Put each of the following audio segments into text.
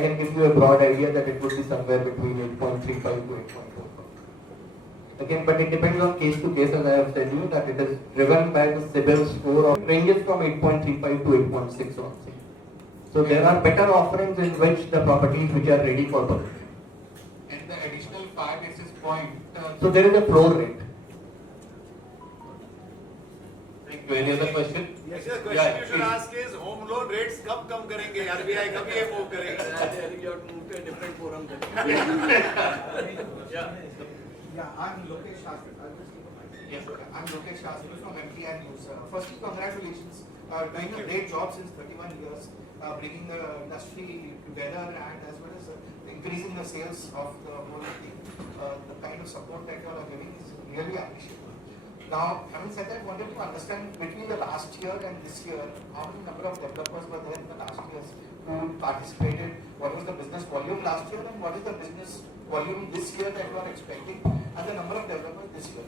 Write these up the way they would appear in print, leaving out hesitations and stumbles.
can give you a broad idea that it would be somewhere between 8.35 to 8.45. Again, but it depends on case to case, as I have said you, that it is driven by the CIBIL score of ranges from 8.35 to 8.6 on sale. So there are better offerings in which the properties which are ready for purchase. And the additional 5 basis point. So there is a floor rate. Thank you. Any other question? Yes, the question you should ask is home loan rates कब कम करेंगे? RBI कब ये move करेगा? I think you have to move to a different forum then. I'm Lokesh Shastri. I'll just give a mic. Yes, okay. I'm Lokesh Shastri from MTI News. Firstly, congratulations. Doing a great job since 31 years, bringing the industry together and as well as increasing the sales of the whole thing. The kind of support that you all are giving is really appreciable. Now, having said that, I wanted to understand between the last year and this year, how many number of developers were there in the last years who participated? What was the business volume last year and what is the business volume this year that you are expecting, and the number of developers this year?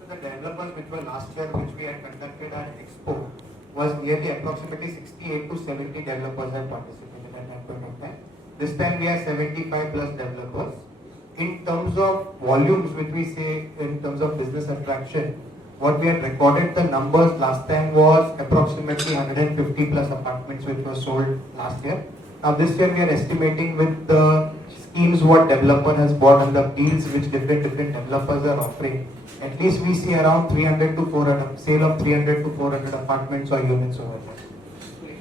So the developers which were last year, which we had conducted at Expo, was nearly approximately 68 to 70 developers have participated at that point of time. This time we have 75 plus developers. In terms of volumes, which we say in terms of business attraction, what we had recorded the numbers last time was approximately 150 plus apartments which were sold last year. Now this year we are estimating with the schemes what developer has bought and the deals which different developers are offering, at least we see around 300 to 400, sale of 300 to 400 apartments or units over there.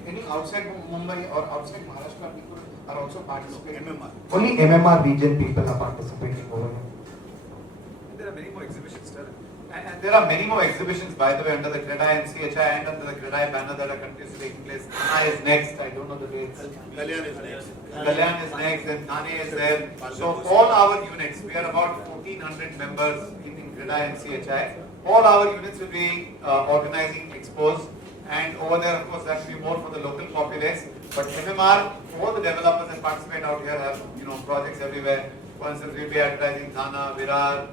Any outside Mumbai or outside Maharashtra people are also participating? MMR. Only MMR region people are participating over here. There are many more exhibitions, sir. And there are many more exhibitions, by the way, under the CREDAI-MCHI and under the CREDAI banner that are continuously taking place. Thane is next, I don't know the dates. Kalyan is next. Kalyan is next, and Thane is there. So all our units, we are about 1400 members in CREDAI-MCHI. All our units will be organizing expos, and over there, of course, that will be more for the local populace. But MMR, all the developers that participate out here have projects everywhere. For instance, we'll be advertising Thana, Virar,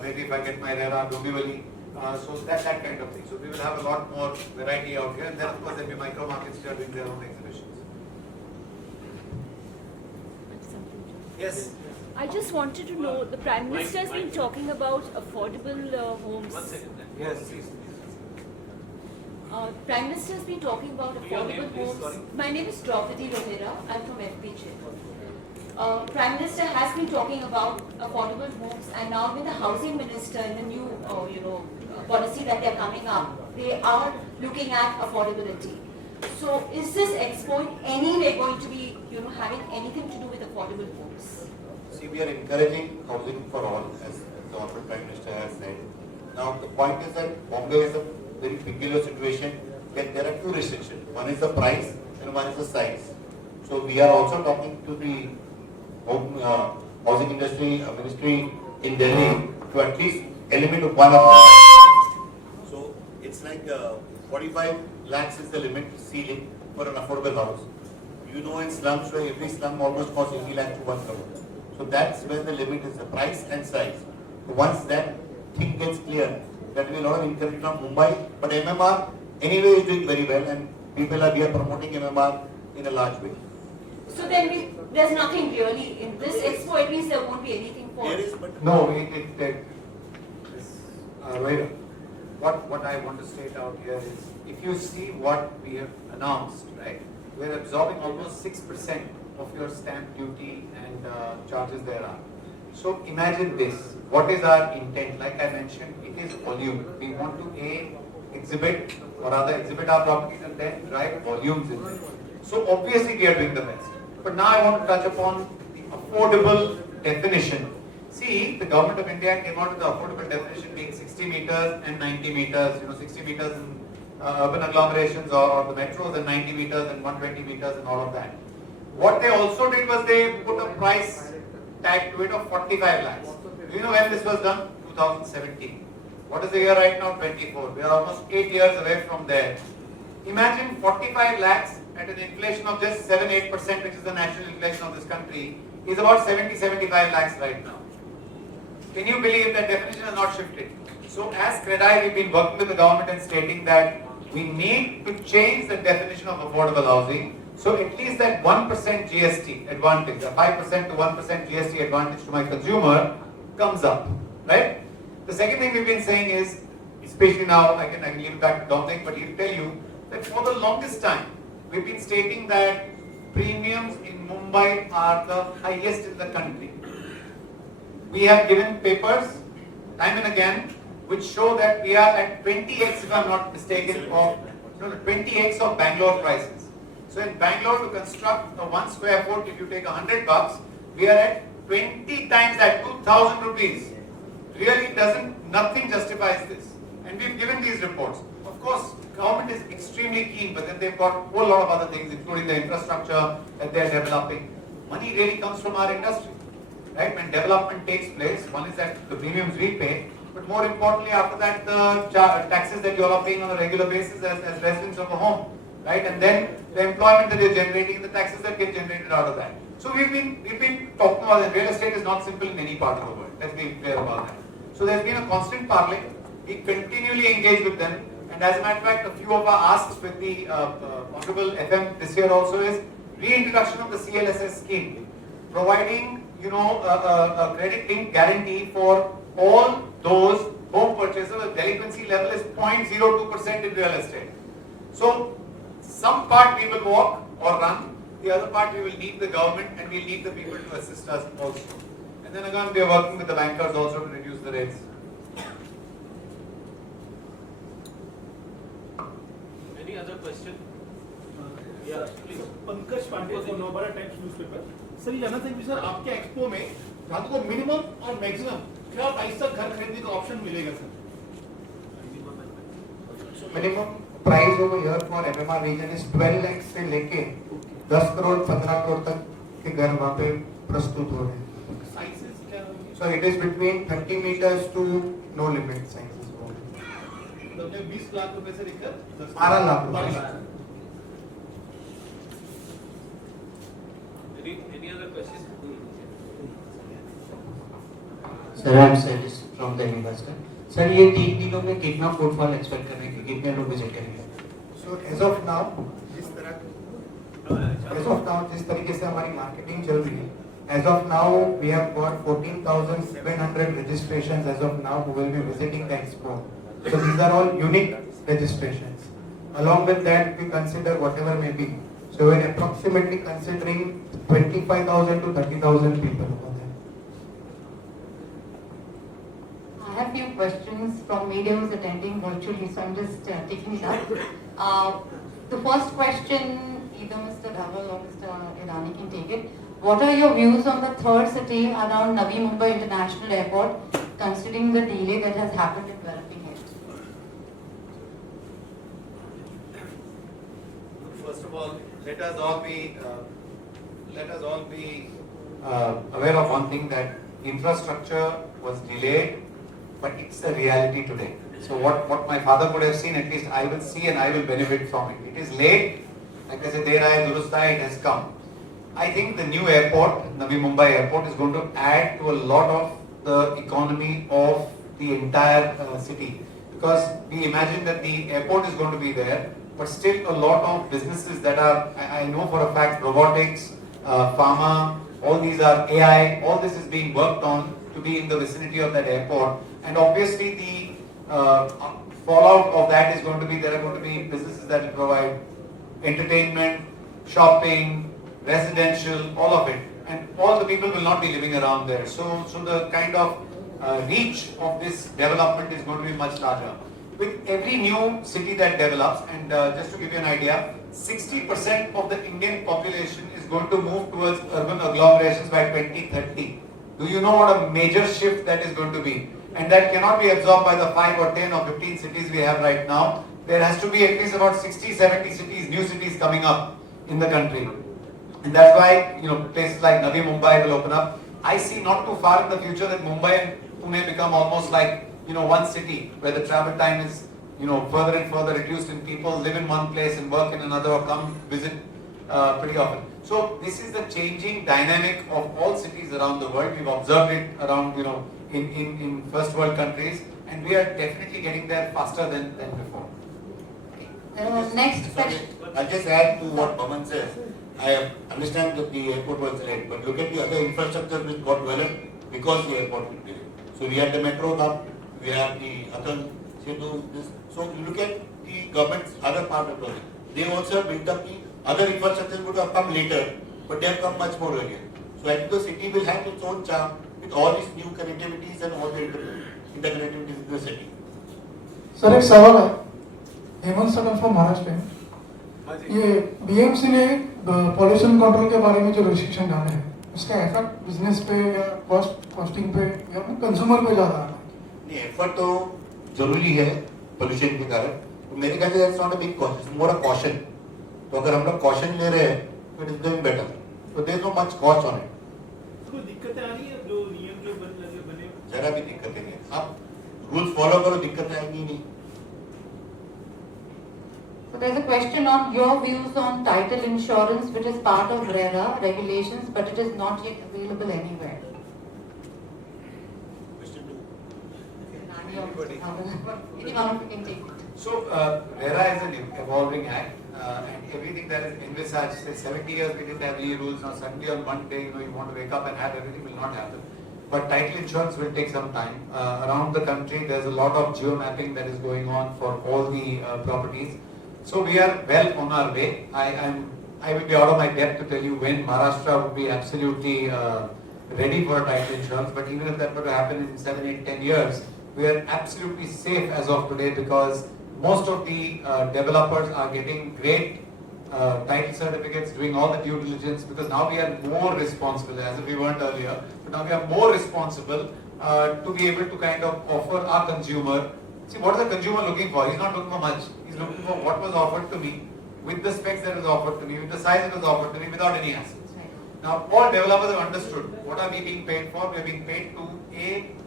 maybe if I get my RERA, Dombivli, so that kind of thing. So we will have a lot more variety out here, and then of course there will be micro markets which are doing their own exhibitions. Yes. I just wanted to know, the Prime Minister has been talking about affordable homes. 1 second. Yes, please. Prime Minister has been talking about affordable homes. My name is Draupadi Rohera. I'm from FPJ. Prime Minister has been talking about affordable homes, and now with the Housing Minister in the new, policy that they are coming up, they are looking at affordability. So, is this Expo in any way going to be, having anything to do with affordable homes? See, we are encouraging housing for all, as the Honorable Prime Minister has said. Now, the point is that Bombay is a very peculiar situation where there are two restrictions. One is the price and one is the size. So, we are also talking to the housing industry ministry in Delhi to at least eliminate one of them. So, it's like 45 lakhs is the limit ceiling for an affordable house. In slums where every slum almost costs 80 lakhs to 1 crore. So that's where the limit is, the price and size. So once that thing gets clear, that will be a lot of encouragement from Mumbai. But MMR anyway is doing very well, and we are promoting MMR in a large way. So then there's nothing really in this Expo, at least there won't be anything for... There is, but... No, What I want to state out here is, if you see what we have announced, right, we're absorbing almost 6% of your stamp duty and charges there are. So imagine this, what is our intent? Like I mentioned, it is volume. We want to exhibit our properties and then drive volumes in it. So obviously we are doing the best. But now I want to touch upon the affordable definition. See, the government of India came out with the affordable definition being 60 meters and 90 meters, 60 meters in urban agglomerations or the metros, and 90 meters and 120 meters and all of that. What they also did was they put a price tag to it of 45 lakhs. Do you know when this was done? 2017. What is the year right now? 24. We are almost 8 years away from there. Imagine 45 lakhs at an inflation of just 7-8%, which is the national inflation of this country, is about 70-75 lakhs right now. Can you believe that definition has not shifted? So as CREDAI, we've been working with the government and stating that we need to change the definition of affordable housing So at least that 1% GST advantage, a 5% to 1% GST advantage to my consumer comes up, right? The second thing we've been saying is, especially now, I can give it back to Dominic, but he'll tell you that for the longest time, we've been stating that premiums in Mumbai are the highest in the country. We have given papers, time and again, which show that we are at 20x, if I'm not mistaken, of 20x of Bangalore prices. So in Bangalore, to construct a 1 square foot, if you take $100, we are at 20 times that, 2,000 rupees. Really nothing justifies this. And we've given these reports. Of course, government is extremely keen, but then they've got a whole lot of other things, including the infrastructure that they're developing. Money really comes from our industry, right? When development takes place, one is that the premiums we pay, but more importantly, after that, the taxes that you all are paying on a regular basis as residents of a home, right? And then the employment that you're generating, the taxes that get generated out of that. So we've been talking about that real estate is not simple in any part of the world. Let's be clear about that. So there's been a constant parley. We continually engage with them, and as a matter of fact, a few of our asks with the Honorable FM this year also is reintroduction of the CLSS scheme, providing a credit-linked guarantee for all those home purchases. The delinquency level is 0.02% in real estate. So some part we will walk or run, the other part we will need the government and we will need the people to assist us also. And then again, we are working with the bankers also to reduce the rates. Any other question? Yeah, please. Pankaj Pandey for Navbharat Times newspaper. Sir ये जानना था कि sir आपके expo में रात को minimum और maximum क्या प्राइस तक घर खरीदने का ऑप्शन मिलेगा sir? Minimum price over here for MMR region is 12 lakhs से लेके 10 करोड़ 15 करोड़ तक के घर वहाँ पे प्रस्तुत हो रहे हैं। साइजेस क्या होंगे? So it is between 30 meters to no limit sizes. तो 20 लाख रुपए से लेकर 12 लाख रुपए। Any other questions? Sir, I am Sailis from the investor. Sir ये 3 दिनों में कितना फुटफॉल एक्सपेक्ट कर रहे हैं, कितने लोग विजिट करेंगे? So as of now, जिस तरीके से हमारी मार्केटिंग चल रही है, as of now we have got 14,700 registrations as of now who will be visiting the expo. So these are all unique registrations. Along with that, we consider whatever may be. So we're approximately considering 25,000 to 30,000 people over there. I have few questions from media who's attending virtually, so I'm just taking it up. The first question, either Mr. Dhaval or Mr. Irani can take it. What are your views on the third city around Navi Mumbai International Airport, considering the delay that has happened in developing it? First of all, let us all be aware of one thing, that infrastructure was delayed, but it's a reality today. So what my father could have seen, at least I will see and I will benefit from it. It is late, like I said, it has come. I think the new airport, Navi Mumbai Airport, is going to add to a lot of the economy of the entire city, because we imagine that the airport is going to be there, but still a lot of businesses that are, I know for a fact, robotics, pharma, all these are AI, all this is being worked on to be in the vicinity of that airport. And obviously the fallout of that is going to be, there are going to be businesses that will provide entertainment, shopping, residential, all of it. And all the people will not be living around there. So the kind of reach of this development is going to be much larger. With every new city that develops, and just to give you an idea, 60% of the Indian population is going to move towards urban agglomerations by 2030. Do you know what a major shift that is going to be? And that cannot be absorbed by the 5 or 10 or 15 cities we have right now. There has to be at least about 60, 70 cities, new cities coming up in the country. And that's why, places like Navi Mumbai will open up. I see not too far in the future that Mumbai and Pune become almost like, one city where the travel time is, further and further reduced, and people live in one place and work in another or come visit pretty often. So this is the changing dynamic of all cities around the world. We've observed it around, in first world countries, and we are definitely getting there faster than before. Next Sorry, question. I'll just add to what Baman says. I understand that the airport was late, but look at the other infrastructure which got developed because the airport was delayed. So we have the metro now, we have the Atal Setu, this. So you look at the government's other part of the project. They also built up the other infrastructure would have come later, but they have come much more earlier. So I think the city will have its own charm with all these new connectivities and all the interconnectivities in the city. Sir एक सवाल है हेमंत सकल from Maharashtra में हाँ जी। ये BMC ने pollution control के बारे में जो रिस्ट्रिक्शन डाले हैं उसका इफेक्ट बिजनेस पे या कॉस्टिंग पे या कंज्यूमर पे ज्यादा आ रहा है नहीं एफर्ट तो जरूरी है पोल्यूशन के कारण तो मेरे ख्याल से that's not a big cost it's more a caution तो अगर हम लोग कॉशन ले रहे हैं तो इट इज डूइंग बेटर तो there is no much cost on it कोई दिक्कतें आ रही है जो नियम जो बने जरा भी दिक्कत नहीं है आप रूल्स फॉलो करो दिक्कत आएगी नहीं. So there's a question on your views on title insurance, which is part of RERA regulations, but it is not yet available anywhere. Question 2. Any one of you can take it. So, RERA is an evolving act, and everything that is envisaged, say 70 years we didn't have any rules, now suddenly on one day, you want to wake up and have everything, will not happen. But title insurance will take some time. Around the country, there's a lot of geo-mapping that is going on for all the properties. So we are well on our way. I will be out of my depth to tell you when Maharashtra will be absolutely ready for title insurance, but even if that were to happen in 7, 8, 10 years, we are absolutely safe as of today because most of the developers are getting great title certificates, doing all the due diligence because now we are more responsible as if we weren't earlier, but now we are more responsible to be able to kind of offer our consumer. See, what is the consumer looking for? He's not looking for much. He's looking for what was offered to me with the specs that was offered to me, with the size that was offered to me without any hassles. Now, all developers have understood what are we being paid for. We are being paid to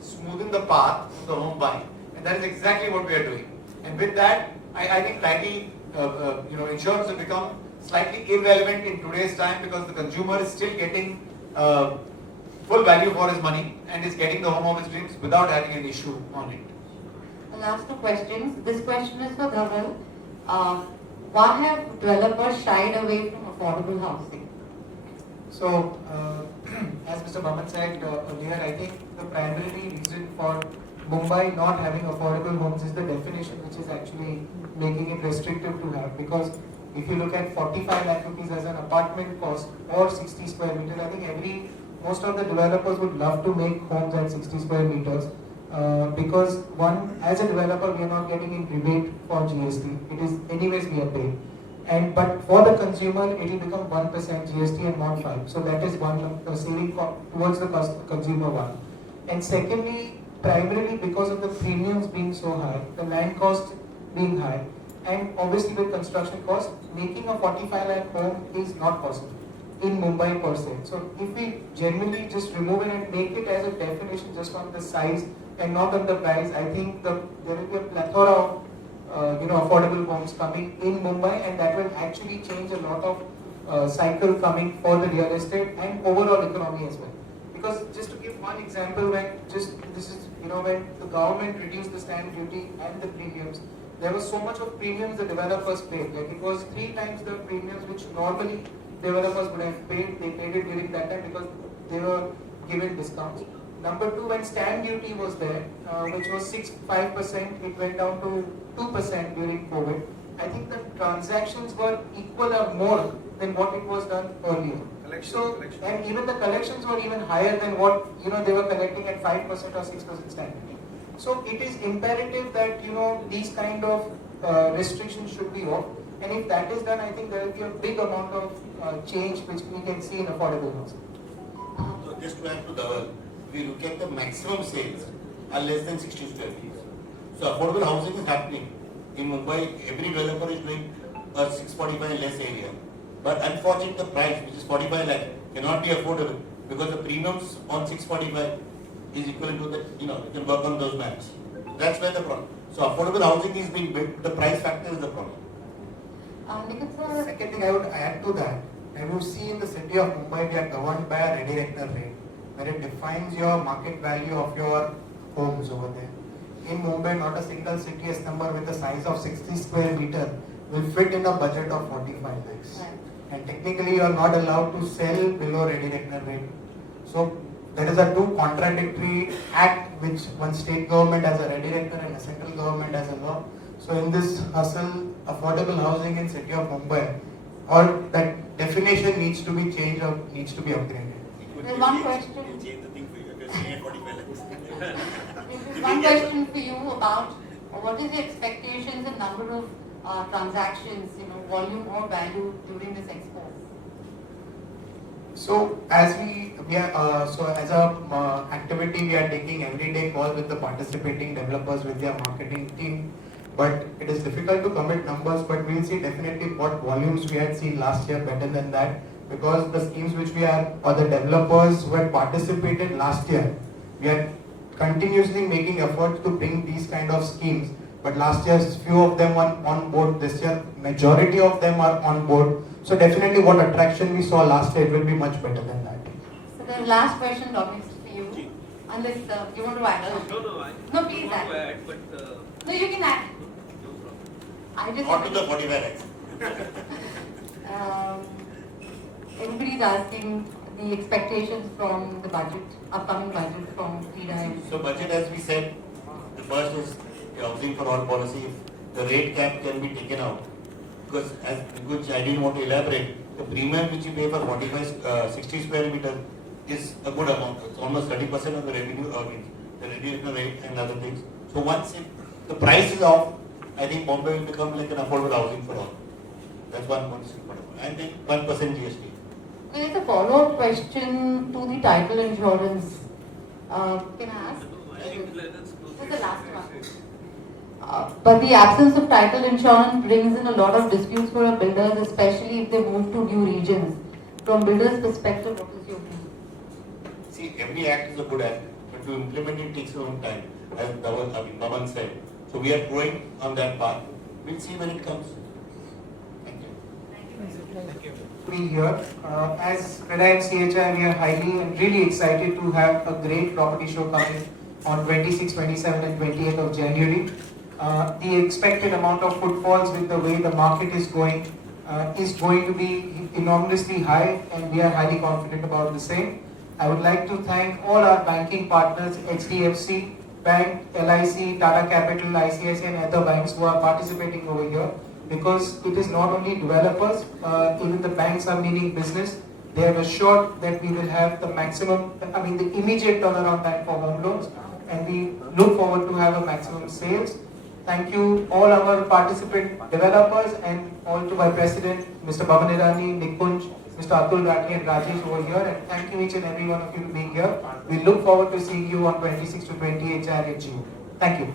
smoothen the path to the home buying, and that is exactly what we are doing. And with that, I think title, insurance will become slightly irrelevant in today's time because the consumer is still getting full value for his money and is getting the home of his dreams without having an issue on it. The last two questions. This question is for Dhaval. Why have developers shied away from affordable housing? So, as Mr. Baman said earlier, I think the primary reason for Mumbai not having affordable homes is the definition which is actually making it restrictive to have. Because if you look at 45 lakh rupees as an apartment cost or 60 square meters, I think most of the developers would love to make homes at 60 square meters. Because one, as a developer, we are not getting in rebate for GST. It is anyways we are paying. But for the consumer, it will become 1% GST and not 5%. So that is one saving towards the consumer one. And secondly, primarily because of the premiums being so high, the land cost being high, and obviously with construction cost, making a 45 lakh home is not possible in Mumbai per se. So if we genuinely just remove it and make it as a definition just on the size and not on the price, I think there will be a plethora of affordable homes coming in Mumbai, and that will actually change a lot of cycle coming for the real estate and overall economy as well. Because just to give one example, when the government reduced the stamp duty and the premiums, there was so much of premiums the developers paid. Like it was 3 times the premiums which normally developers would have paid. They paid it during that time because they were given discounts. Number 2, when stamp duty was there, which was 5%, it went down to 2% during COVID. I think the transactions were equal or more than what it was done earlier. And even the collections were even higher than what they were collecting at 5% or 6% stamp duty. So it is imperative that these kind of restrictions should be off. And if that is done, I think there will be a big amount of change which we can see in affordable housing. So just to add to Dhaval, we look at the maximum sales are less than 60 square feet. So affordable housing is happening. In Mumbai, every developer is doing a 645 less area. But unfortunately, the price, which is 45 lakh, cannot be affordable because the premiums on 645 is equivalent to the, you can work on those maps. That's where the problem. So affordable housing is being built, the price factor is the problem. Second thing I would add to that, I would see in the city of Mumbai, we are governed by a ready reckoner rate, where it defines your market value of your homes over there. In Mumbai, not a single city has number with a size of 60 square meter will fit in a budget of 45 lakhs. Right. And technically you are not allowed to sell below ready reckoner rate. So there is a two contradictory act which one state government has a ready reckoner and a central government has a law. So in this hustle, affordable housing in city of Mumbai, or that definition needs to be changed or needs to be upgraded. There's one question. There's one question for you about what is your expectations and number of transactions, volume or value during this expo? So as we are as a activity, we are taking everyday calls with the participating developers with their marketing team. But it is difficult to commit numbers, but we will see definitely what volumes we had seen last year better than that, because the schemes which we are, or the developers who had participated last year, we are continuously making efforts to bring these kind of schemes. But last year, few of them were on board. This year, majority of them are on board. So definitely what attraction we saw last year, it will be much better than that. So the last question, Dominic, for you. Unless you want to add. No, please add. No, you can add. I just Not to the 45 lakhs. Everybody's asking the expectations from the budget, upcoming budget from CREDAI. So budget, as we said, the first is the housing for all policy. The rate cap can be taken out, because which I didn't want to elaborate, the premium which you pay for 60 square meter is a good amount. It's almost 30% of the revenue, the revenue rate and other things. So once the price is off, I think Bombay will become like an affordable housing for all. That's one point. And then 1% GST. There is a follow-up question to the title insurance. Can I ask? This is the last one. But the absence of title insurance brings in a lot of disputes for our builders, especially if they move to new regions. From builders' perspective, what is your view? See, every act is a good act, but to implement it takes a long time, as Baban said. So we are going on that path. We'll see when it comes. Thank you. Thank you. Be here. As CREDAI-MCHI, we are highly and really excited to have a great property show coming on 26, 27 and 28th of January. The expected amount of footfalls with the way the market is going to be enormously high, and we are highly confident about the same. I would like to thank all our banking partners, HDFC Bank, LIC, Tata Capital, ICICI and other banks who are participating over here, because it is not only developers, even the banks are meaning business. They have assured that we will have the maximum, the immediate turnaround time for home loans, and we look forward to have a maximum sales. Thank you all our participant developers and all to my president, Mr. Bhavan Irani, Nikunj, Mr. Atul Rathi and Rajesh over here, and thank you each and every one of you for being here. We look forward to seeing you on 26 to 28 Jan at Jio. Thank you.